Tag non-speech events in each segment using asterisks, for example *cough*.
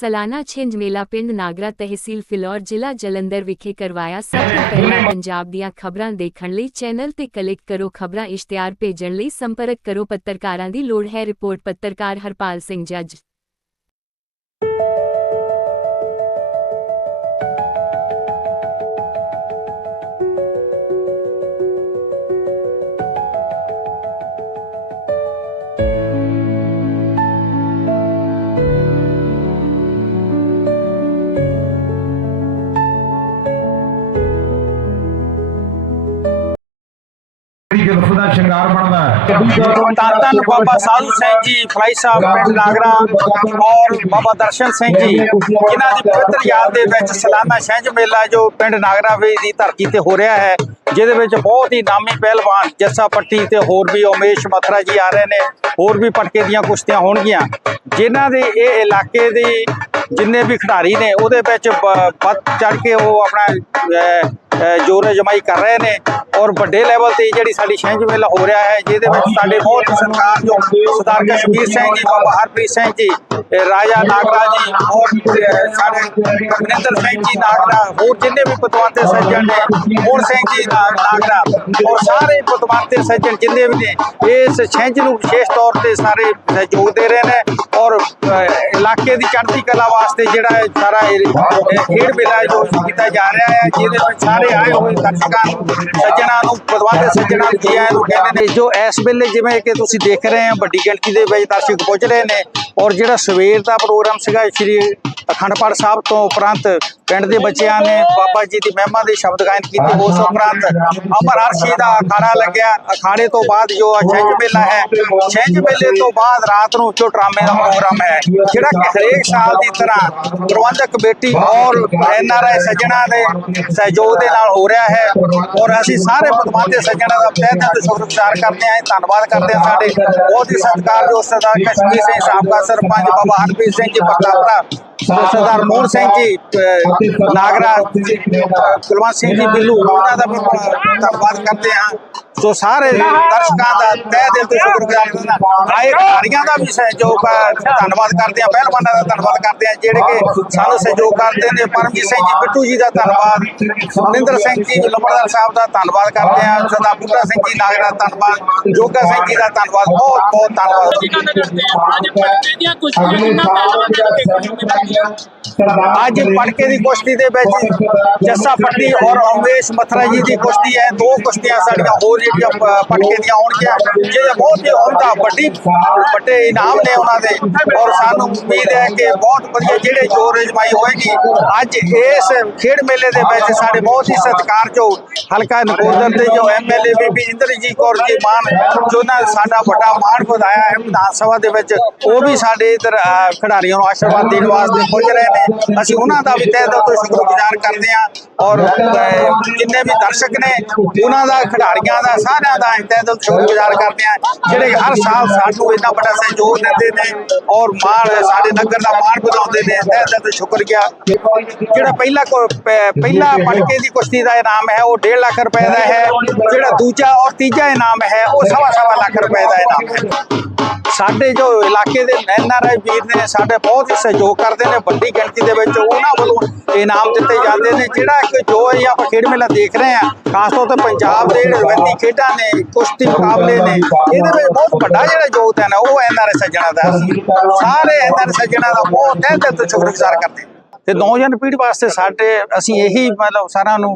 ਸਾਲਾਨਾ ਛਿੰਝ ਮੇਲਾ ਪਿੰਡ ਨਾਗਰਾ ਤਹਿਸੀਲ ਫਿਲੌਰ ਜ਼ਿਲ੍ਹਾ ਜਲੰਧਰ ਵਿਖੇ ਕਰਵਾਇਆ ਸਭ ਤੋਂ *laughs* ਪਹਿਲਾਂ ਪੰਜਾਬ ਦੀਆਂ ਖਬਰਾਂ ਦੇਖਣ ਲਈ ਚੈਨਲ ਤੇ ਕਲਿੱਕ ਕਰੋ ਖਬਰਾਂ ਇਸ਼ਤਿਹਾਰ ਭੇਜਣ ਲਈ ਸੰਪਰਕ ਕਰੋ ਪੱਤਰਕਾਰਾਂ ਦੀ ਲੋੜ ਹੈ ਰਿਪੋਰਟ ਪੱਤਰਕਾਰ ਹਰਪਾਲ ਸਿੰਘ ਜੱਜ। ਸ਼ਿੰਗਾਰ ਬਣਦਾ ਹੈ। ਧੰਨ ਬਾਬਾ ਸਾਧੂ ਸਿੰਘ ਜੀ ਫਲਾਈ ਸਾਹਿਬ ਪਿੰਡ ਨਾਗਰਾ ਔਰ ਬਾਬਾ ਦਰਸ਼ਨ ਸਿੰਘ ਜੀ ਜਿਨ੍ਹਾਂ ਦੀ ਪਵਿੱਤਰ ਯਾਦ ਦੇ ਵਿੱਚ ਸਾਲਾਨਾ ਛਿੰਝ ਮੇਲਾ ਜੋ ਪਿੰਡ ਨਾਗਰਾ ਵੇ ਦੀ ਧਰਤੀ ਤੇ ਹੋ ਰਿਹਾ ਹੈ ਜਿਹਦੇ ਵਿੱਚ ਬਹੁਤ ਹੀ ਨਾਮੀ ਪਹਿਲਵਾਨ ਜੱਸਾ ਪੱਟੀ ਤੇ ਹੋਰ ਵੀ ਉਮੇਸ਼ ਮਥਰਾ ਜੀ ਆ ਰਹੇ ਨੇ ਹੋਰ ਵੀ ਪਟਕੇ ਦੀਆਂ ਕੁਸ਼ਤੀਆਂ ਹੋਣਗੀਆਂ। ਜਿਨ੍ਹਾਂ ਦੇ ਇਹ ਇਲਾਕੇ ਦੀ ਜਿੰਨੇ ਵੀ ਖਿਡਾਰੀ ਨੇ ਉਹਦੇ ਵਿੱਚ ਵੱਧ ਚੜ ਕੇ ਉਹ ਆਪਣਾ ਜੋਰ ਅਜਮਾਈ ਕਰ ਰਹੇ ਨੇ। ਔਰ ਵੱਡੇ ਲੈਵਲ ਤੇ ਜਿਹੜੀ ਸਾਡੀ ਛਿੰਝ ਮੇਲਾ ਹੋ ਰਿਹਾ ਹੈ, ਜਿਹਦੇ ਵਿੱਚ ਸਾਡੇ ਬਹੁਤ ਸਰਕਾਰ ਜੋ ਸਰਦਾਰ ਕਸ਼ਮੀਰ ਸਿੰਘ ਜੀ, ਬਾਬਾ ਹਰਪ੍ਰੀਤ ਸਿੰਘ ਜੀ ਰਾਜਾ ਨਾਗਰਾ ਜੀ ਔਰ ਸਾਡੇ ਮਨਿੰਦਰ ਸਿੰਘ ਜੀ ਨਾਗਰਾ ਹੋਰ ਜਿੰਨੇ ਵੀ ਪਤਵੰਤੇ ਸੱਜਣ ਨੇ, ਮੋਹਨ ਸਿੰਘ ਜੀ ਨਾਗਰਾ ਔਰ ਸਾਰੇ ਪਤਵੰਤੇ ਸੱਜਣ ਜਿੰਨੇ ਵੀ ਨੇ, ਇਸ ਛਿੰਝ ਨੂੰ ਵਿਸ਼ੇਸ਼ ਤੌਰ ਤੇ ਸਾਰੇ ਸਹਿਯੋਗ ਦੇ ਰਹੇ ਨੇ ਔਰ ਇਲਾਕੇ ਦੀ ਚੜ੍ਹਦੀ ਕਲਾ ਵਾਸਤੇ ਜਿਹੜਾ ਇਹ ਸਾਰਾ ਇਹ ਖੇਡ ਮੇਲਾ ਜੋ ਕੀਤਾ ਜਾ ਰਿਹਾ ਹੈ, ਜਿਹਦੇ ਵਿੱਚ ਸਾਰੇ ਆਏ ਹੋਏ ਦਰਸ਼ਕਾਂ ਨੂੰ ਸੱਜਣਾਂ ਨੂੰ ਪਤਵੰਤੇ ਸੱਜਣਾਂ ਨੂੰ ਜੀ ਆਇਆਂ ਨੂੰ ਕਹਿੰਦੇ ਨੇ ਜੋ ਇਸ ਵੇਲੇ ਜਿਵੇਂ ਕਿ ਤੁਸੀਂ ਦੇਖ ਰਹੇ ਹੋ ਵੱਡੀ ਗਿਣਤੀ ਦੇ ਵਿੱਚ ਦਰਸ਼ਕ ਪਹੁੰਚ ਰਹੇ ਨੇ। ਔਰ ਜਿਹੜਾ ਸਵੇਰ ਦਾ ਪ੍ਰੋਗਰਾਮ ਸੀਗਾ ਸ਼੍ਰੀ ਅਖੰਡ ਪਾਠ ਸਾਹਿਬ ਤੋਂ ਉਪਰੰਤ ਪਿੰਡ ਦੇ ਬੱਚਿਆਂ ਨੇ, ਬਾਬਾ ਜੀ ਦੀ ਮਹਿਮਾ ਦੇ ਸ਼ਬਦ ਗਾਇਨ ਕੀਤੇ, ਉਸ ਉਪਰੰਤ ਅਮਰ ਅਰਸ਼ੀ ਦਾ ਅਖਾੜਾ ਲੱਗਿਆ। ਅਖਾੜੇ ਤੋਂ ਬਾਅਦ ਜੋ ਛਿੰਝ ਮੇਲਾ ਹੈ ਛਿੰਝ ਮੇਲੇ ਤੋਂ ਬਾਅਦ ਰਾਤ ਨੂੰ ਜੋ ਦਾ ਪ੍ਰੋਗਰਾਮ ਹੈ, ਜਿਹੜਾ ਕਿ ਹਰੇਕ ਸਾਲ ਦੀ ਤਰ੍ਹਾਂ ਪ੍ਰਬੰਧਕ ਕਮੇਟੀ ਔਰ ਐਨ ਸੱਜਣਾ ਦੇ ਸਹਿਯੋਗ ਦੇ ਨਾਲ ਹੋ ਰਿਹਾ ਹੈ ਔਰ ਅਸੀਂ ਸਾਰੇ ਪਤਵੰਤੇ ਸੱਜਣਾ ਦਾ ਤਹਿ ਦਿਲ ਤੋਂ ਸ਼ੁਕਰਗੁਜ਼ਾਰ ਕਰਦੇ ਹਾਂ, ਧੰਨਵਾਦ ਕਰਦੇ ਹਾਂ ਸਾਡੇ, ਬਹੁਤ ਹੀ ਸਤਿਕਾਰਯੋਗ ਸਰਦਾਰ ਕਸ਼ਮੀਰ ਸਿੰਘ ਸਾਬਕਾ ਸਰਪੰਚ ਬਾਬਾ ਹਰਪ੍ਰੀਤ ਸਿੰਘ ਜੀ ਪ੍ਰਤਾਪਰਾ ਸਰਦਾਰ ਮੋਹਨ ਸਿੰਘ ਜੀ ਅਹ, ਨਾਗਰਾ ਅਹ, ਕੁਲਵੰਤ ਸਿੰਘ ਜੀ ਬਿੱਲੂ ਉਹਨਾਂ ਦਾ ਵੀ ਧੰਨਵਾਦ ਕਰਦੇ ਹਾਂ ਸੋ ਸਾਰੇ ਦਰਸ਼ਕਾਂ ਦਾ ਤਹਿ ਦਿਲ ਤੋਂ ਸ਼ੁਕਰਗੁਜ਼ਾਰ ਕਰਦਾ ਆਏ ਖਿਡਾਰੀਆਂ ਦਾ ਵੀ ਸਹਿਯੋਗ ਹੈ ਧੰਨਵਾਦ ਕਰਦੇ ਹਾਂ ਪਹਿਲਵਾਨਾਂ ਦਾ ਧੰਨਵਾਦ ਕਰਦੇ ਹਾਂ ਜਿਹੜੇ ਕਿ ਸਾਨੂੰ ਸਹਿਯੋਗ ਕਰਦੇ ਨੇ ਪਰਮਜੀਤ ਸਿੰਘ ਜੀ ਬਿੱਟੂ ਜੀ ਦਾ ਧੰਨਵਾਦ ਸੁਰਿੰਦਰ ਸਿੰਘ ਜੀ ਲੰਬੜਦਾਰ ਸਾਹਿਬ ਦਾ ਧੰਨਵਾਦ ਕਰਦੇ ਹਾਂ ਸਰਦਾਰ ਬੁੱਢਾ ਸਿੰਘ ਜੀ ਨਾਗਰਾ ਦਾ ਧੰਨਵਾਦ ਜੋਗਾ ਸਿੰਘ ਜੀ ਦਾ ਧੰਨਵਾਦ ਬਹੁਤ ਬਹੁਤ ਧੰਨਵਾਦ ਕੀ ਗੱਲ ਕਰਦੇ ਆ ਅੱਜ ਪਟਕੇ ਦੀਆਂ ਕੁਸ਼ਤੀਆਂ ਕਿੰਨਾ ਪਹਿਲਵਾਨ ਦੇ ਦੇਖਣ ਅੱਜ ਪਟਕੇ ਦੀ ਕੁਸ਼ਤੀ ਦੇ ਵਿੱਚ ਜੱਸਾ ਪੱਟੀ ਔਰ ਉਮੇਸ਼ ਮਥਰਾ ਜੀ ਦੀ ਕੁਸ਼ਤੀ ਹੈ। ਦੋ ਕੁਸ਼ਤੀਆਂ ਸਾਡੀਆਂ ਹੋਰ ਜਿਹੜੀਆਂ ਪਟਕੇ ਦੀਆਂ ਆਉਣਗੀਆਂ, ਜਿਹਦੇ ਬਹੁਤ ਹੀ ਉਮਦਾ ਵੱਡੀ, ਵੱਡੇ ਇਨਾਮ ਨੇ ਉਹਨਾਂ ਦੇ। ਔਰ ਸਾਨੂੰ ਉਮੀਦ ਹੈ ਕਿ ਬਹੁਤ ਵਧੀਆ ਜਿਹੜੇ ਜੋਰ ਅਜਮਾਈ ਹੋਏਗੀ, ਅੱਜ ਇਸ ਖੇਡ ਮੇਲੇ ਦੇ ਵਿੱਚ ਸਾਡੇ ਬਹੁਤ ਹੀ ਸਤਿਕਾਰਯੋਗ ਹਲਕਾ ਨਕੋਦਰ ਦੇ ਜੋ ਐਮਐਲਏ ਬੀਬੀ ਇੰਦਰਜੀਤ ਕੌਰ ਜੀ ਮਾਨ, ਜੋ ਸਾਡਾ ਵੱਡਾ ਮਾਣ ਵਧਾਇਆ ਹੈ, ਵਿਧਾਨ ਸਭਾ ਦੇ ਵਿੱਚ, ਉਹ ਵੀ ਸਾਡੇ ਇਧਰ ਖਿਡਾਰੀਆਂ ਨੂੰ ਆਸ਼ੀਰਵਾਦ ਦੇਣ ਵਾਸਤੇ ਪਹੁੰਚ ਰਹੇ ਨੇ। ਅਸੀਂ ਉਹਨਾਂ ਦਾ ਵੀ ਤਹਿ ਦਿਲ ਤੋਂ ਸ਼ੁਕਰਗੁਜ਼ਾਰ ਕਰਦੇ ਹਾਂ ਔਰ ਜਿੰਨੇ ਵੀ ਦਰਸ਼ਕ ਨੇ, ਉਹਨਾਂ ਦਾ, ਖਿਡਾਰੀਆਂ ਦਾ, ਸਾਰਿਆਂ ਦਾ ਤਹਿ ਦਿਲ ਸ਼ੁਕਰਗੁਜ਼ਾਰ ਕਰਦੇ ਹਾਂ। ਜਿਹੜੇ ਹਰ ਸਾਲ ਸਾਨੂੰ ਇੰਨਾ ਵੱਡਾ ਸਹਿਯੋਗ ਦਿੰਦੇ ਨੇ ਔਰ ਮਾਣ, ਸਾਡੇ ਨਗਰ ਦਾ ਮਾਣ ਵਧਾਉਂਦੇ ਨੇ ਤਹਿ ਦਿਲ ਤੋਂ ਸ਼ੁਕਰੀਆ। ਜਿਹੜਾ ਪਹਿਲਾ ਕੋ- ਪਹਿਲਾ ਪਟਕੇ ਦੀ ਕੁਸ਼ਤੀ ਦਾ ਇਨਾਮ ਹੈ, ਉਹ 1.5 ਲੱਖ ਰੁਪਏ ਦਾ ਹੈ। ਜਿਹੜਾ ਦੂਜਾ ਔਰ ਤੀਜਾ ਇਨਾਮ ਹੈ, ਉਹ ਸਵਾ ਸਵਾ ਲੱਖ ਰੁਪਏ ਦਾ ਇਨਾਮ ਹੈ। ਸਾਡੇ ਜੋ ਇਲਾਕੇ ਦੇ ਐਨ ਆਰ ਆਈ ਵੀਰ ਨੇ ਸਾਡੇ ਬਹੁਤ ਹੀ ਸਹਿਯੋਗ ਕਰਦੇ ਨੇ, ਵੱਡੀ ਗਿਣਤੀ ਦੇ ਵਿੱਚ ਉਹਨਾਂ ਵੱਲੋਂ ਇਨਾਮ ਦਿੱਤੇ ਜਾਂਦੇ ਨੇ। ਜਿਹੜਾ ਕਿ ਜੋ ਇਹ ਆਪਾਂ ਖੇਡ ਮੇਲਾ ਦੇਖ ਰਹੇ ਆ ਖਾਸ ਤੌਰ ਤੇ ਪੰਜਾਬ ਦੇ ਜਿਹੜੇ ਰਵਾਇਤੀ ਖੇਡਾਂ ਨੇ, ਕੁਸ਼ਤੀ ਮੁਕਾਬਲੇ ਨੇ, ਇਹਦੇ ਵਿੱਚ ਬਹੁਤ ਵੱਡਾ ਜਿਹੜਾ ਯੋਗਦਾਨ ਹੈ, ਉਹ ਐਨ ਆਰ ਆਈ ਸੱਜਣਾ ਦਾ। ਅਸੀਂ ਸਾਰੇ ਐਨ ਆਰ ਆਈ ਸੱਜਣਾ ਦਾ ਬਹੁਤ ਤਹਿ ਦਿਲ ਤੋਂ ਸ਼ੁਕਰਗੁਜ਼ਾਰ ਕਰਦੇ ਹਾਂ ਤੇ ਨੌਜਵਾਨ ਪੀੜ੍ਹੀ ਵਾਸਤੇ ਸਾਡੇ ਅਸੀਂ ਇਹੀ ਮਤਲਬ ਸਾਰਿਆਂ ਨੂੰ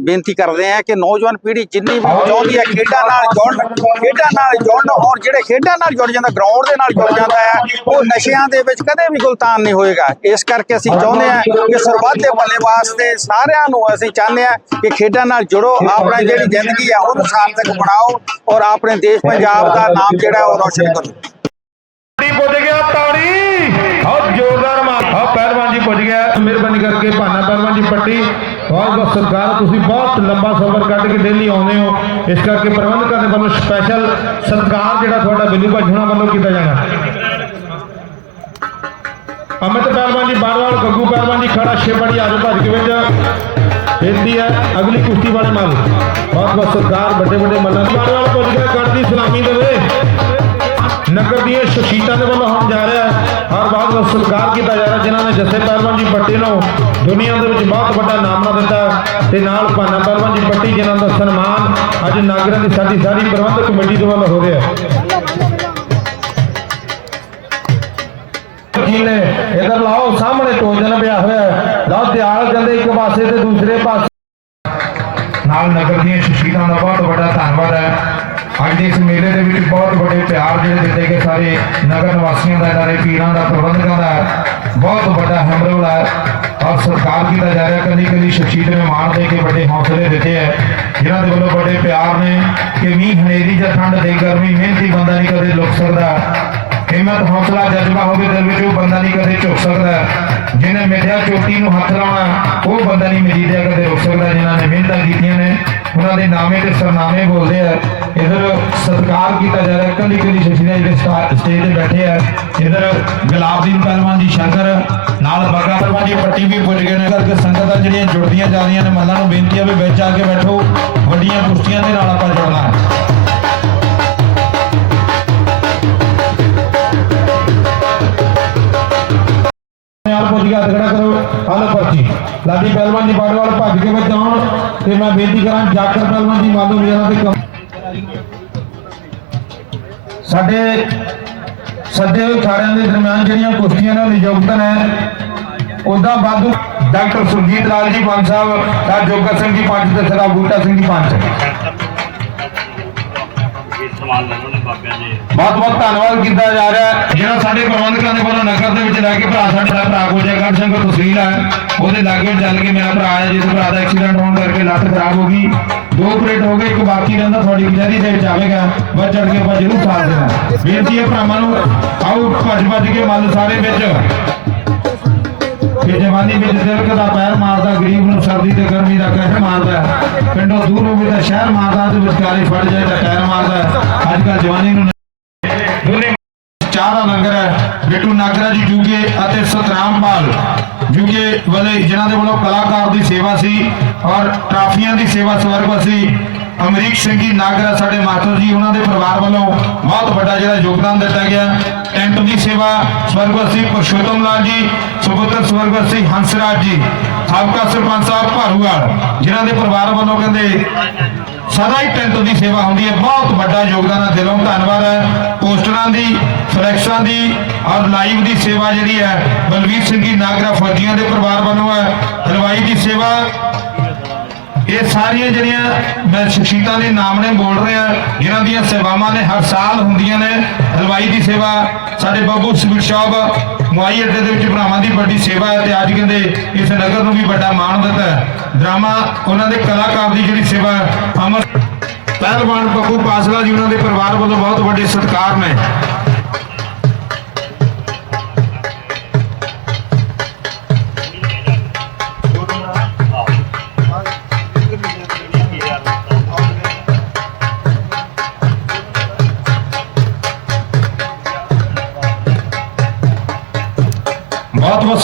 ਬੇਨਤੀ ਕਰਦੇ ਹਾਂ ਕਿ ਨੌਜਵਾਨ ਪੀੜ੍ਹੀ ਜਿੰਨੀ ਵੀ ਚਾਹੁੰਦੀ ਹੈ ਖੇਡਾਂ ਨਾਲ ਜੁੜਨ ਖੇਡਾਂ ਨਾਲ ਜੁੜਨ ਔਰ ਜਿਹੜੇ ਖੇਡਾਂ ਨਾਲ ਜੁੜ ਜਾਂਦਾ ਗਰਾਊਂਡ ਦੇ ਨਾਲ ਜੁੜ ਜਾਂਦਾ ਹੈ ਉਹ ਨਸ਼ਿਆਂ ਦੇ ਵਿੱਚ ਕਦੇ ਵੀ ਗੁਲਤਾਨ ਨਹੀਂ ਹੋਏਗਾ। ਇਸ ਕਰਕੇ ਅਸੀਂ ਚਾਹੁੰਦੇ ਹਾਂ ਕਿ ਸਰਬੱਤ ਦੇ ਭਲੇ ਵਾਸਤੇ ਸਾਰਿਆਂ ਨੂੰ ਅਸੀਂ ਚਾਹੁੰਦੇ ਹਾਂ ਕਿ ਖੇਡਾਂ ਨਾਲ ਜੁੜੋ ਆਪਣਾ ਜਿਹੜੀ ਜ਼ਿੰਦਗੀ ਆ ਉਹਨੂੰ ਸਾਰਥਕ ਬਣਾਓ ਔਰ ਆਪਣੇ ਦੇਸ਼ ਪੰਜਾਬ ਦਾ ਨਾਮ ਜਿਹੜਾ ਉਹ ਰੋਸ਼ਨ ਕਰੋ ਟੀ ਪੁੱਜ ਗਿਆ ਤਾੜੀ ਬਹੁਤ ਜ਼ੋਰਦਾਰ ਮਾਰ ਹਾਂ ਪਹਿਲਵਾਨ ਜੀ ਪੁੱਜ ਗਿਆ। ਮਿਹਰਬਾਨੀ ਕਰਕੇ ਭਾਨਾ ਪਹਿਲਵਾਨ ਜੀ ਪੱਟੀ। ਬਹੁਤ ਬਹੁਤ ਸਤਿਕਾਰ। ਤੁਸੀਂ ਬਹੁਤ ਲੰਬਾ ਸਫ਼ਰ ਕੱਢ ਕੇ ਡੇਲੀ ਆਉਂਦੇ ਹੋ। ਇਸ ਕਰਕੇ ਪ੍ਰਬੰਧਕਾਂ ਦੇ ਵੱਲੋਂ ਸਪੈਸ਼ਲ ਸਤਿਕਾਰ ਜਿਹੜਾ ਤੁਹਾਡਾ ਬਿੱਲੂ ਭਾਈ ਹੁਣਾਂ ਵੱਲੋਂ ਕੀਤਾ ਜਾਣਾ। ਅਮਿਤ ਪਹਿਲਵਾਨ ਜੀ, ਬਾਰਵਾਲ, ਗੱਗੂ ਪਹਿਲਵਾਨ ਜੀ ਖੜਾ ਛੇਬੜੀ ਆਜੋ ਭੱਜ ਕੇ ਵਿੱਚ। ਬੇਨਤੀ ਹੈ, ਅਗਲੀ ਕੁਸ਼ਤੀ ਵਾਲੇ ਮੱਲ। ਬਹੁਤ ਬਹੁਤ ਸਤਿਕਾਰ, ਵੱਡੇ ਵੱਡੇ ਮੱਲਾਂ ਦੀ। ਬਾਰਵਾਲ ਪੁੱਜ ਗਿਆ, ਕੱਢ ਸਲਾਮੀ ਦੇਵੇ ਨਗਰ ਦੀਆਂ ਸ਼ਖਸੀਅਤਾਂ ਦੇ ਵੱਲੋਂ ਹੁਣ ਜਾ ਰਿਹਾ ਹਰ ਬਹੁਤ ਬਹੁਤ ਸਤਿਕਾਰ ਕੀਤਾ ਜਾ ਰਿਹਾ ਜਿਨ੍ਹਾਂ ਨੇ ਜੱਸੇ ਪਹਿਲਵਾਨ ਜੀ ਪੱਟੀ ਨੂੰ ਦੁਨੀਆ ਦੇ ਵਿੱਚ ਬਹੁਤ ਵੱਡਾ ਨਾਮਣਾ ਦਿੱਤਾ ਤੇ ਨਾਲ ਭਾਨਾ ਪਹਿਲਵਾਨ ਜੀ ਪੱਟੀ, ਜਿਨ੍ਹਾਂ ਦਾ ਸਨਮਾਨ ਅੱਜ ਨਾਗਰਿਕਾਂ ਦੀ ਸਾਡੀ ਸਾਰੀ ਪ੍ਰਬੰਧਕ ਕਮੇਟੀ ਦੇ ਵੱਲੋਂ ਹੋ ਰਿਹਾ ਜੀ ਨੇ ਇਧਰ ਲਾਓ, ਸਾਹਮਣੇ ਟੋਜਨ ਪਿਆ ਹੋਇਆ ਹੈ। ਦਿਆਲ ਕਹਿੰਦੇ ਇੱਕ ਪਾਸੇ ਤੇ ਦੂਸਰੇ ਪਾਸੇ। ਨਾਲ ਨਗਰ ਦੀਆਂ ਸ਼ਖਸੀਅਤਾਂ ਦਾ ਬਹੁਤ ਵੱਡਾ ਧੰਨਵਾਦ ਹੈ। ਅੱਜ ਦੇ ਇਸ ਮੇਲੇ ਦੇ ਵਿੱਚ ਬਹੁਤ ਵੱਡੇ ਪਿਆਰ ਜਿਹੜੇ ਦਿੱਤੇ ਗਏ ਸਾਰੇ ਨਗਰ ਨਿਵਾਸੀਆਂ ਦਾ ਸਾਰੇ ਪੀਰਾਂ ਦਾ, ਪ੍ਰਬੰਧਕਾਂ ਦਾ, ਬਹੁਤ ਵੱਡਾ ਹਮਰੋਲ ਹੈ। ਔਰ ਸਤਿਕਾਰ ਕੀਤਾ ਜਾ ਰਿਹਾ ਕਦੀ ਕਦੀ ਸ਼ਖਸੀਅਤ ਮਹਿਮਾਨ ਦੇ ਕੇ ਵੱਡੇ ਹੌਸਲੇ ਦਿੱਤੇ ਹੈ। ਜਿਨ੍ਹਾਂ ਦੇ ਵੱਲੋਂ ਵੱਡੇ ਪਿਆਰ ਨੇ ਕਿ ਮੀਂਹ ਹਨੇਰੀ ਜਾਂ ਠੰਡ ਦੇ ਗਰਮੀ, ਮਿਹਨਤੀ ਬੰਦਾ ਨਹੀਂ ਕਦੇ ਲੁਕ ਸਕਦਾ। ਹਿੰਮਤ ਹੌਸਲਾ, ਜਜ਼ਬਾ ਹੋਵੇ ਦਿਲ ਵਿੱਚ, ਉਹ ਬੰਦਾ ਨਹੀਂ ਕਦੇ ਝੁਕ ਸਕਦਾ। ਜਿਹਨੇ ਮਿਲਿਆ ਚੋਟੀ ਨੂੰ ਹੱਥ ਲਾਉਣਾ, ਉਹ ਬੰਦਾ ਨਹੀਂ ਮਿਲੀਦਿਆ ਕਦੇ ਰੁਕ ਸਕਦਾ। ਜਿਨ੍ਹਾਂ ਨੇ ਮਿਹਨਤਾਂ ਕੀਤੀਆਂ ਨੇ, ਉਹਨਾਂ ਦੇ ਨਾਮੇ ਤੇ ਸਰਨਾਮੇ ਬੋਲਦੇ ਆ। ਇਧਰ ਸਤਿਕਾਰ ਕੀਤਾ ਜਾ ਰਿਹਾ ਕੱਲੀ ਕੱਲੀ ਸ਼ਖਸੀਅਤਾਂ ਜਿਹੜੇ ਸਟੇਜ ਤੇ ਬੈਠੇ ਆ। ਇਧਰ ਗੁਲਾਬਦੀਨ ਪਹਿਲਵਾਨ ਜੀ ਸ਼ੰਕਰ, ਨਾਲ ਬਾਗਾ ਪਹਿਲਵਾਨ ਜੀ ਪੱਟੀ ਵੀ ਪੁੱਜ ਗਏ ਨੇ। ਕਰਕੇ ਸੰਗਤਾਂ ਜਿਹੜੀਆਂ ਜੁੜਦੀਆਂ ਜਾ ਰਹੀਆਂ ਨੇ, ਮੱਲਾਂ ਨੂੰ ਬੇਨਤੀ ਆ ਵੀ ਵਿੱਚ ਆ ਕੇ ਬੈਠੋ। ਵੱਡੀਆਂ ਕੁਰਸੀਆਂ ਦੇ ਨਾਲ ਆਪਾਂ ਜੁੜਨਾ। ਹੈ ਪੁੱਜ ਗਿਆ ਤਗੜਾ ਕਰੋ, ਹਲ ਪਰਚੀ। ਲਾਡੀ ਪਹਿਲਵਾਨ ਜੀ ਬਾੜਵਾਲ ਭੱਜ ਕੇ ਵਿੱਚ ਆਉਣ ਤੇ ਮੈਂ ਬੇਨਤੀ ਕਰਾਂ ਜਾਕਰ ਪਹਿਲਵਾਨ ਜੀ ਮਾਲੂ ਮੇਰਾ ਤੇ ਸਾਡੇ ਸੱਦੇ ਹੋਏ ਖਾੜਿਆਂ ਦੇ ਦਰਮਿਆਨ ਜਿਹੜੀਆਂ ਕੁਸ਼ਤੀਆਂ ਨਾਲ ਨਿਯੁਕਤ ਹੈ ਉਹਦਾ ਬਾਦੂ ਡਾਕਟਰ ਸੁਰਜੀਤ ਲਾਲ ਜੀ ਪੰਜ ਸਾਹਿਬ ਦਾ ਜੋਗਾ ਸਿੰਘ ਜੀ ਪੰਜ ਤੇ ਸਰਦਾਰ ਬੂਟਾ ਸਿੰਘ ਜੀ ਪੰਜ ਸਮਾਨ ਲੈਣੇ ਬਾਬਿਆਂ ਦੇ। ਬਹੁਤ ਬਹੁਤ ਧੰਨਵਾਦ ਕੀਤਾ ਜਾ ਰਿਹਾ ਹੈ। ਜਿਹੜਾ ਸਾਡੇ ਪ੍ਰਬੰਧਕਾਂ ਦੇ ਵੱਲੋਂ ਨਗਰ ਦੇ ਵਿੱਚ ਲੈ ਕੇ ਭਰਾ ਸਾਡਾ ਭਰਾ ਗੋਜੇਗੜ ਸਿੰਘ ਤਸਵੀਰ ਹੈ। ਉਹਦੇ ਲਾਗੇ ਚੱਲ ਕੇ ਮੇਰਾ ਭਰਾ ਹੈ ਜਿਸ ਭਰਾ ਦਾ ਐਕਸੀਡੈਂਟ ਹੋਣ ਕਰਕੇ ਲੱਤ ਖਰਾਬ ਹੋ ਗਈ। ਦੋ ਪਲੇਟ ਹੋ ਗਏ, ਇੱਕ ਬਾਕੀ ਰਹਿੰਦਾ, ਤੁਹਾਡੀ ਕਚਹਿਰੀ ਦੇ ਵਿੱਚ ਆਵੇਗਾ। ਵੱਧ ਚੜ ਕੇ ਆਪਾਂ ਜ਼ਰੂਰ ਸਾਥ ਦੇਣਾ ਬੇਨਤੀ ਹੈ ਭਰਾਵਾਂ ਨੂੰ, ਆਓ ਭੱਜ ਭੱਜ ਕੇ ਮੱਲ ਸਾਰੇ ਵਿੱਚ। ਕਿ ਜਵਾਨੀ ਵਿੱਚ ਦਿਲਕ ਦਾ ਪੈਰ ਮਾਰਦਾ, ਗਰੀਬ ਨੂੰ ਸਰਦੀ ਤੇ ਗਰਮੀ ਦਾ ਕਹਿਰ ਮਾਰਦਾ ਪਿੰਡੋਂ ਦੂਰ ਹੋਵੇ ਤਾਂ ਸ਼ਹਿਰ ਮਾਰਦਾ ਤੇ ਵਿਚਕਾਰੇ ਫੜ ਜਾਏ ਤਾਂ ਟਾਇਰ ਮਾਰਦਾ ਅੱਜ ਕੱਲ ਜਵਾਨੀ ਨੂੰ ਦੋਨੇ ਚਾਹ ਦਾ ਲੰਗਰ ਹੈ, ਬਿੱਟੂ ਨਾਗਰਾ ਜੀ ਜੂਗੇ ਅਤੇ ਸਤਰਾਮਪਾਲ ਜੂਗੇ ਵਾਲੇ ਜਿਨ੍ਹਾਂ ਦੇ ਵੱਲੋਂ ਕਲਾਕਾਰ ਦੀ ਸੇਵਾ ਸੀ ਔਰ ਟਰਾਫੀਆਂ ਦੀ ਸੇਵਾ ਸਵਰਗਵਾਸੀ ਅਮਰੀਕ ਸਿੰਘ ਜੀ, ਨਾਗਰਾ ਸਾਡੇ ਮਾਸਟਰ ਜੀ, ਉਹਨਾਂ ਦੇ ਪਰਿਵਾਰ ਵੱਲੋਂ ਬਹੁਤ ਵੱਡਾ ਜਿਹੜਾ ਯੋਗਦਾਨ ਦਿੱਤਾ ਗਿਆ। ਟੈਂਟ ਦੀ ਸੇਵਾ ਸਵਰਗਵਾਸੀ ਪੁਰਸ਼ੋਤਮ ਲਾਲ ਜੀ, ਸੁਪੁੱਤਰ ਸਵਰਗਵਾਸੀ ਹੰਸਰਾਜ ਜੀ, ਸਾਬਕਾ ਸਰਪੰਚ ਸਾਹਿਬ ਭਾਰੂਵਾਲ, ਜਿਨ੍ਹਾਂ ਦੇ ਪਰਿਵਾਰ ਵੱਲੋਂ ਕਹਿੰਦੇ ਸਦਾ ਹੀ ਟੈਂਟ ਦੀ ਸੇਵਾ ਹੁੰਦੀ ਹੈ। ਬਹੁਤ ਵੱਡਾ ਯੋਗਦਾਨ ਹੈ। ਦਿਲੋਂ ਧੰਨਵਾਦ ਹੈ। ਪੋਸਟਰਾਂ ਦੀ, ਫਲੈਕਸਾਂ ਦੀ ਔਰ ਲਾਈਵ ਦੀ ਸੇਵਾ ਜਿਹੜੀ ਹੈ, ਬਲਵੀਰ ਸਿੰਘ ਜੀ, ਨਾਗਰਾ ਫੌਜੀਆਂ ਦੇ ਪਰਿਵਾਰ ਵੱਲੋਂ ਹੈ। ਹਲਵਾਈ ਦੀ ਸੇਵਾ ਇਹ ਸਾਰੀਆਂ ਜਿਹੜੀਆਂ ਮੈਂ ਸ਼ਖਸੀਅਤਾਂ ਦੇ ਨਾਮ ਨੇ ਬੋਲ ਰਿਹਾ, ਜਿਨ੍ਹਾਂ ਦੀਆਂ ਸੇਵਾਵਾਂ ਨੇ ਹਰ ਸਾਲ ਹੁੰਦੀਆਂ ਨੇ। ਹਲਵਾਈ ਦੀ ਸੇਵਾ, ਸਾਡੇ ਬਾਬੂ ਸਵੀਟ ਸ਼ਾਪ ਮੁਆਈ ਅੱਡੇ ਦੇ ਵਿੱਚ ਭਰਾਵਾਂ ਦੀ ਵੱਡੀ ਸੇਵਾ ਹੈ ਤੇ ਅੱਜ ਕਹਿੰਦੇ ਇਸ ਨਗਰ ਨੂੰ ਵੀ ਵੱਡਾ ਮਾਣ ਦਿੱਤਾ ਹੈ। ਡਰਾਮਾ ਉਹਨਾਂ ਦੇ ਕਲਾਕਾਰ ਦੀ ਜਿਹੜੀ ਸੇਵਾ ਅਮਰ ਪਹਿਲਵਾਨ ਬੱਬੂ ਪਾਸਲਾ ਜੀ, ਉਹਨਾਂ ਦੇ ਪਰਿਵਾਰ ਵੱਲੋਂ ਬਹੁਤ ਵੱਡੇ ਸਤਿਕਾਰ ਨੇ।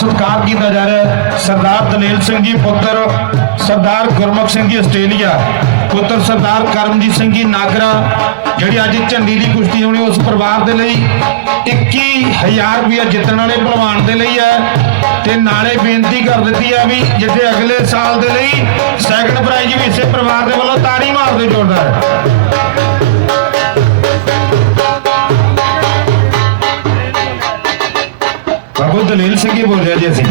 ਸਤਿਕਾਰ ਕੀਤਾ ਜਾ ਰਿਹਾ ਹੈ। ਸਰਦਾਰ ਦਲੇਲ ਸਿੰਘ ਜੀ ਪੁੱਤਰ, ਸਰਦਾਰ ਗੁਰਮੁਖ ਸਿੰਘ ਜੀ ਆਸਟ੍ਰੇਲੀਆ, ਪੁੱਤਰ ਸਰਦਾਰ ਕਰਮਜੀਤ ਸਿੰਘ ਜੀ ਨਾਗਰਾ, ਜਿਹੜੀ ਅੱਜ ਝੰਡੀ ਦੀ ਕੁਸ਼ਤੀ ਹੋਣੀ ਉਸ ਪਰਿਵਾਰ ਦੇ ਲਈ 21000 ਰੁਪਇਆ ਜਿੱਤਣ ਵਾਲੇ ਪਹਿਲਵਾਨ ਦੇ ਲਈ ਹੈ। ਤੇ ਨਾਲੇ ਬੇਨਤੀ ਕਰ ਦਿੱਤੀ ਹੈ ਵੀ ਜਿੱਥੇ ਅਗਲੇ ਸਾਲ ਦੇ ਲਈ ਸੈਕੰਡ ਪ੍ਰਾਈਜ਼ ਵੀ ਇਸੇ ਪਰਿਵਾਰ ਦੇ ਵੱਲੋਂ ਤਾੜੀ ਮਾਰਦੇ ਜੋੜਦਾ ਬਾਬੂ ਦਲੇਲ ਸਿੰਘ ਹੀ ਬੋਲ ਜੀ ਅਸੀਂ।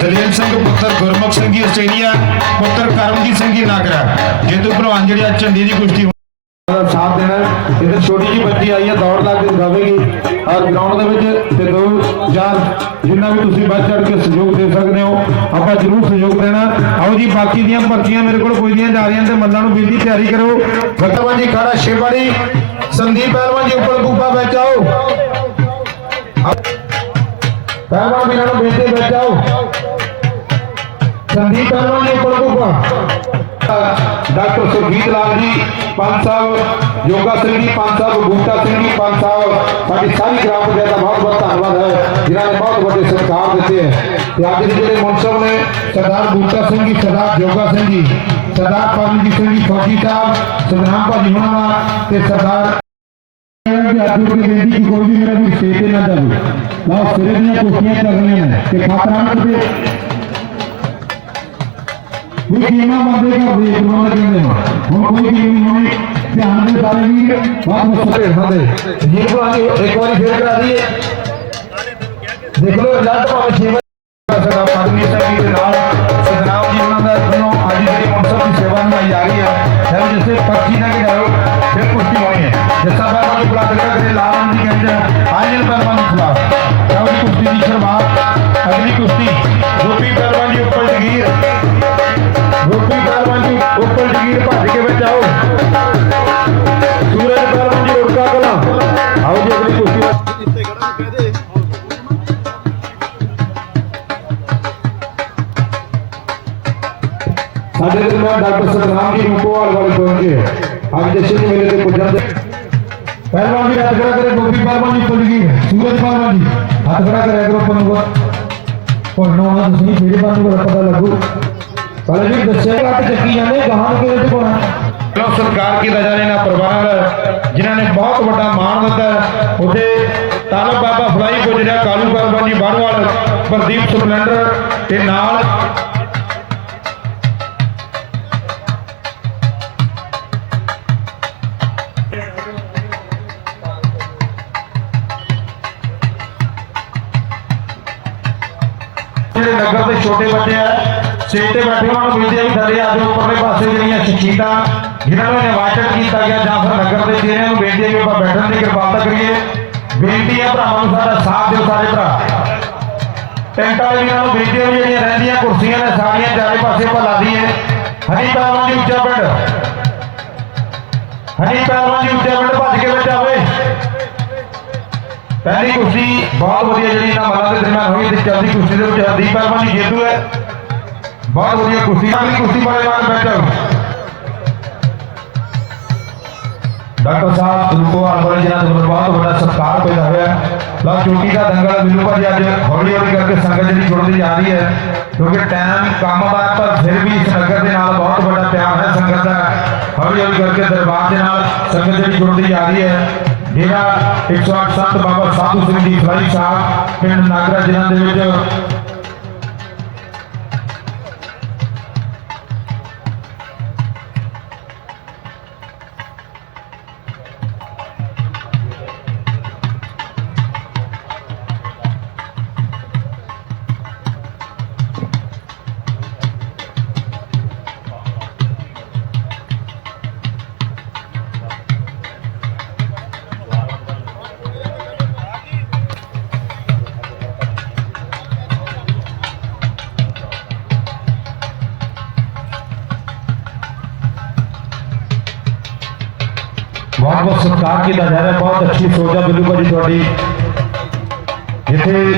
ਦਲੇਲ ਸਿੰਘ ਪੁੱਤਰ ਗੁਰਮੁਖ ਸਿੰਘ ਜੀ ਆਸਟ੍ਰੇਲੀਆ, ਪੁੱਤਰ ਕਰਮਜੀਤ ਸਿੰਘ ਜੀ ਨਾਗਰਾ। ਜੇਤੂ ਭਲਵਾਨ ਜਿਹੜੀ ਅੱਜ ਝੰਡੀ ਦੀ ਕੁਸ਼ਤੀ ਸਾਥ ਦੇਣਾ ਇਧਰ ਛੋਟੀ ਜੀ ਬੱਚੀ ਆਈ ਹੈ, ਦੌੜ ਲਾ ਕੇ ਦਿਖਾਵੇਗੀ ਔਰ ਗਰਾਊਂਡ ਦੇ ਵਿੱਚ ਤੇ ਦੋ ਚਾਰ ਜਿੰਨਾ ਵੀ ਤੁਸੀਂ ਵੱਧ ਚੜ ਕੇ ਸਹਿਯੋਗ ਦੇ ਸਕਦੇ ਹੋ, ਆਪਾਂ ਜ਼ਰੂਰ ਸਹਿਯੋਗ ਦੇਣਾ। ਆਓ ਜੀ, ਬਾਕੀ ਦੀਆਂ ਪਰਚੀਆਂ ਮੇਰੇ ਕੋਲ ਪੁੱਜਦੀਆਂ ਜਾ ਰਹੀਆਂ ਤੇ ਮੱਲਾਂ ਨੂੰ ਬਿਜਲੀ ਤਿਆਰੀ ਕਰੋ। ਭਗਤਵਾਨ ਜੀ ਖਾੜਾ ਸ਼ੇਵਾੜੀ ਸੰਦੀਪ ਪਹਿਲਵਾਨ ਜੀ ਉੱਪਰ ਕੂਪਾ ਵਿੱਚ ਆਓ। ਪਹਿਲਵਾਨ ਵੀਰਾਂ ਨੂੰ ਬੇਨਤੀ ਵਿੱਚ ਆਓ ਸੰਦੀਪ ਪਹਿਲਵਾਨ ਜੀ ਉੱਪਰ ਡਾਕਟਰ ਸੁਰਜੀਤ ਲਾਲ ਜੀ ਪੰਜ ਸਾਹਿਬ ਯੋਗਾ ਸਿੰਘ ਜੀ ਪੰਜ ਸਾਹਿਬ ਬੂਟਾ ਸਿੰਘ ਜੀ ਪੰਜ ਸਾਹਿਬ, ਸਾਡੀ ਸਾਰੀ ਗ੍ਰਾਮ ਪੰਚਾਇਤ ਦਾ ਬਹੁਤ ਬਹੁਤ ਧੰਨਵਾਦ ਹੈ, ਜਿਨ੍ਹਾਂ ਨੇ ਬਹੁਤ ਵੱਡੇ ਸਤਿਕਾਰ ਦਿੱਤੇ ਹੈ। ਤੇ ਅੱਜ ਦੇ ਜਿਹੜੇ ਮਨਸਬ ਨੇ, ਸਰਦਾਰ ਬੂਟਾ ਸਿੰਘ ਜੀ, ਸਰਦਾਰ ਯੋਗਾ ਸਿੰਘ ਜੀ, ਸਰਦਾਰ ਪਰਮਜੀਤ ਸਿੰਘ ਜੀ, ਫੌਜੀ ਸਾਹਿਬ ਸਤਨਾਮ ਭਾਜੀ ਹੋਣਾ, ਤੇ ਸਰਦਾਰ ਕਿ ਅੱਜ ਦੀ ਕੋਈ ਵੀ ਮੇਰਾ ਵੀ ਸਟੇਜ ਤੇ ਨਾ ਜਾਵੇ ਲਓ ਸਿਰੇ ਦੀਆਂ ਕੁਰਸੀਆਂ ਚੱਲ ਰਹੀਆਂ ਨੇ ਤੇ ਖਾਤਰਾ ਕਰਦੇ ਵੀ ਕੀਮਾ ਬੰਦੇ ਘਰ ਦੇ ਪ੍ਰਬੰਧ ਕਹਿੰਦੇ ਹੁਣ ਕੋਈ ਵੀ ਨਹੀਂ ਹੋਣੀ ਧਿਆਨ ਦੇ ਸਾਰੇ ਵੀਰ ਬਾਤ ਮੁਸਤੇ ਹੁੰਦੇ ਜੀ ਕੋ ਆਗੇ ਇੱਕ ਵਾਰੀ ਫੇਰ ਕਰਾ ਦਈਏ। ਦੇਖ ਲਓ ਲੱਟ ਭਾਵੇਂ ਲੱਗੂ। ਪਹਿਲੇ ਵੀ ਦੱਸਿਆ ਕੱਟ ਚੱਕੀ ਜਾਂਦੇ, ਗਾਹਾਂ ਨੂੰ ਕਿਹਦੇ ਤੇ ਕੋਣਾ ਲੋ ਸਰਕਾਰ ਕੀ ਨਜ਼ਾਰੇ ਨਾਲ ਪ੍ਰਬੰਧ ਜਿਨ੍ਹਾਂ ਨੇ ਬਹੁਤ ਵੱਡਾ ਮਾਣ ਦਿੱਤਾ। ਉਥੇ ਤਾਲਬ ਬਾਬਾ ਫਲਾਈ ਪੁੱਜ ਰਿਹਾ ਕਾਲੂ ਪਹਿਲਵਾਨ ਜੀ ਬਾੜਵਾਲ, ਪ੍ਰਦੀਪ ਸਪਲੈਂਡਰ ਤੇ ਨਾਲ ਛੋਟੇ ਬੱਚੇ ਆ ਸਟੇਜ ਤੇ ਬੈਠੇ ਉਹਨਾਂ ਨੂੰ ਬੇਨਤੀ ਹੈ ਵੀ ਥੱਲੇ ਆ ਜਾਓ ਉੱਪਰਲੇ ਪਾਸੇ ਜਿਹੜੀਆਂ ਸ਼ਖਸੀਅਤਾਂ, ਜਿਨ੍ਹਾਂ ਨੂੰ ਇਨਵਾਈਟਡ ਕੀਤਾ ਗਿਆ ਜਾਂ ਫਿਰ ਨਗਰ ਦੇ ਚਿਹਰਿਆਂ ਨੂੰ ਬੇਨਤੀ ਹੈ ਕਿ ਆਪਾਂ ਬੈਠਣ ਦੀ ਕਿਰਪਾਲਤਾ ਕਰੀਏ। ਬੇਨਤੀ ਹੈ ਭਰਾਵਾਂ ਨੂੰ ਸਾਡਾ ਸਾਥ ਦਿਓ ਸਾਰੇ ਭਰਾ। ਟੈਂਟਾਂ ਵਾਲੇ ਵੀਰਾਂ ਨੂੰ ਬੇਨਤੀ ਹੈ ਵੀ ਜਿਹੜੀਆਂ ਰਹਿੰਦੀਆਂ, ਕੁਰਸੀਆਂ ਨੇ ਸਾਰੀਆਂ ਚਾਰੇ ਪਾਸੇ ਆਪਾਂ ਲਾ ਦਈਏ। ਹਰੀ ਪਹਿਲਵਾਨ ਜੀ ਉੱਚਾ ਪਿੰਡ। ਹਰੀ ਪਹਿਲਵਾਨ ਜੀ ਉੱਚਾ ਪਿੰਡ ਭੱਜ ਕੇ ਵਿੱਚ ਆਵੇ ਪਹਿਲੀ ਕੁਸ਼ਤੀ ਬਹੁਤ ਵਧੀਆ ਜਿਹੜੀ ਇਹਨਾਂ ਮੱਲਾਂ ਦੇ ਦਰਮਿਆਨ ਹੋਈ ਤੇ ਚੱਲਦੀ ਕੁਸ਼ਤੀ ਦੇ ਵਿੱਚ ਹਰਦੀਪ ਪਹਿਲਵਾਨ ਜੀ ਜੇਤੂ ਹੈ ਬਹੁਤ ਵਧੀਆ ਕੁਸ਼ਤੀ ਅਗਲੀ ਕੁਸ਼ਤੀ ਬਾਰੇ ਮਾਨ ਬੈਠੋ ਡਾਕਟਰ ਸਾਹਿਬ ਰੂਪੋਵਾਲ ਵਾਲੇ ਜਿਹਨਾਂ ਤੋਂ ਬਹੁਤ ਵੱਡਾ ਸਤਿਕਾਰ ਪੈਦਾ ਹੋਇਆ ਲਾ ਚੋਟੀ ਦਾ ਦੰਗਲ ਮੈਨੂੰ ਭਾਜੀ ਅੱਜ ਹੌਲੀ ਹੌਲੀ ਕਰਕੇ ਸੰਗਤ ਜਿਹੜੀ ਜੁੜਦੀ ਜਾ ਰਹੀ ਹੈ ਕਿਉਂਕਿ ਟਾਈਮ ਕੰਮ ਦਾ ਹੈ, ਪਰ ਫਿਰ ਵੀ ਇਸ ਨਗਰ ਦੇ ਨਾਲ ਬਹੁਤ ਵੱਡਾ ਪਿਆਰ ਹੈ ਸੰਗਤ ਦਾ ਹੌਲੀ ਹੌਲੀ ਕਰਕੇ ਦਰਬਾਰ ਦੇ ਨਾਲ ਸੰਗਤ ਜਿਹੜੀ ਜੁੜਦੀ ਜਾ ਰਹੀ ਹੈ ਜਿਹੜਾ 108 ਸੰਤ ਬਾਬਾ ਸਾਧੂ ਸਿੰਘ ਜੀ ਫਲਾਈ ਸਾਹਿਬ ਪਿੰਡ ਨਾਗਰਾ ਜ਼ਿਲ੍ਹਾ ਦੇ ਵਿੱਚ ਬਹੁਤ ਬਹੁਤ ਸਤਿਕਾਰ ਕੀਤਾ ਜਾ ਰਿਹਾ, ਬਹੁਤ ਅੱਛੀ ਸੋਚ ਹੈ ਬਿੱਲੂ ਭਾਜੀ ਤੁਹਾਡੀ। ਜਿੱਥੇ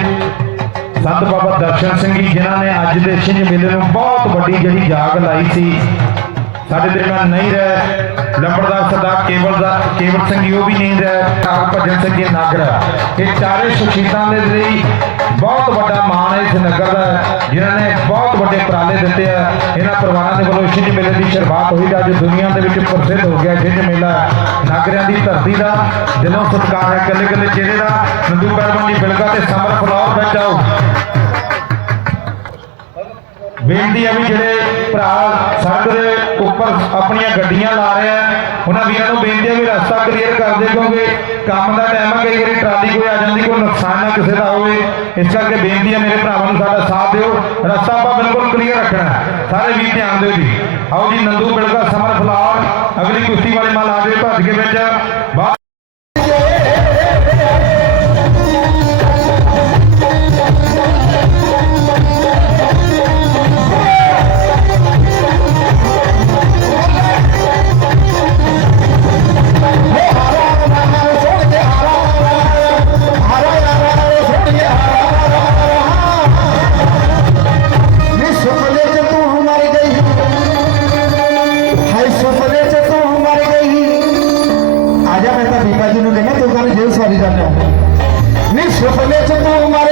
ਸੰਤ ਬਾਬਾ ਦਰਸ਼ਨ ਸਿੰਘ ਜੀ, ਜਿਨ੍ਹਾਂ ਨੇ ਅੱਜ ਦੇ ਛਿੰਝ ਮੇਲੇ ਨੂੰ ਬਹੁਤ ਵੱਡੀ ਜਿਹੜੀ ਜਾਗ ਲਾਈ ਸੀ, ਸਾਡੇ ਦਰਮਿਆਨ ਨਹੀਂ ਰਹੇ, ਲੰਬੜਦਾਰ ਸਰਦਾਰ ਕੇਵਲ ਦਾ, ਕੇਵਲ ਸਿੰਘ ਜੀ, ਉਹ ਵੀ ਨਹੀਂ ਰਹੇ ਕਾਲ ਭਜਨ ਸਿੰਘ ਜੀ ਨਾਗਰਾ। ਇਹ ਚਾਰੇ ਸ਼ਖਸੀਅਤਾਂ ਦੇ ਲਈ ਬਹੁਤ ਵੱਡਾ ਮਾਣ ਹੈ ਇਸ ਨਗਰ ਦਾ, ਜਿਨ੍ਹਾਂ ਨੇ ਬਹੁਤ ਵੱਡੇ ਉਪਰਾਲੇ ਦਿੱਤੇ ਆ। ਇਹਨਾਂ ਪਰਿਵਾਰਾਂ ਦੇ ਵੱਲੋਂ ਛਿੰਝ ਮੇਲੇ ਦੀ ਸ਼ੁਰੂਆਤ ਹੋਈ ਤਾਂ ਅੱਜ ਦੁਨੀਆ ਦੇ ਵਿੱਚ ਪ੍ਰਸਿੱਧ ਹੋ ਗਿਆ ਛਿੰਝ ਮੇਲਾ। ਨਾਗਰਿਆਂ ਦੀ ਧਰਤੀ ਦਾ ਦਿਲੋਂ ਸਤਿਕਾਰ ਹੈ ਕੱਲੇ ਕੱਲੇ ਚਿਹਰੇ ਦਾ। ਨੰਦੂ ਪਹਿਲਵਾਨ ਜੀ ਬਿਲਗਾ ਤੇ ਸਮਰ ਫਲੌਰ ਵਿੱਚ ਆਓ। ਬੇਨਤੀ ਹੈ ਵੀ ਜਿਹੜੇ ਭਰਾ ਸੜਕ ਦੇ ਉੱਪਰ ਆਪਣੀਆਂ ਗੱਡੀਆਂ ਲਾ ਰਹੇ ਆ, ਉਹਨਾਂ ਵੀਰਾਂ ਨੂੰ ਬੇਨਤੀ ਹੈ ਵੀ ਰਸਤਾ ਕਲੀਅਰ ਕਰ ਦੇ, ਕਿਉਂਕਿ ਕੰਮ ਦਾ ਟਾਈਮ ਹੈ ਕਈ ਵਾਰੀ ਟਰਾਲੀ ਕੋਈ ਆ ਜਾਂਦੀ, ਕੋਈ ਨੁਕਸਾਨ ਨਾ ਕਿਸੇ ਦਾ ਹੋਵੇ। ਇਸ ਕਰਕੇ ਬੇਨਤੀ ਹੈ ਮੇਰੇ ਭਰਾਵਾਂ ਨੂੰ ਸਾਡਾ ਸਾਥ ਦਿਓ। ਰਸਤਾ ਆਪਾਂ ਬਿਲਕੁਲ ਕਲੀਅਰ ਰੱਖਣਾ ਸਾਰੇ ਵੀਰ ਧਿਆਨ ਦਿਓ ਜੀ। ਆਓ ਜੀ, ਨੰਦੂ ਬਿਲਗਾ ਸਮਰ ਫਲਾਰ, ਅਗਲੀ ਕੁਸ਼ਤੀ ਵਾਲੇ ਮਾਲ ਆ ਜਾਵੇ ਭੱਜ ਕੇ ਵਿੱਚ। राजू ने देंगे तो उन्होंने जेल सवारी जाना है नहीं सपने से तो हमारे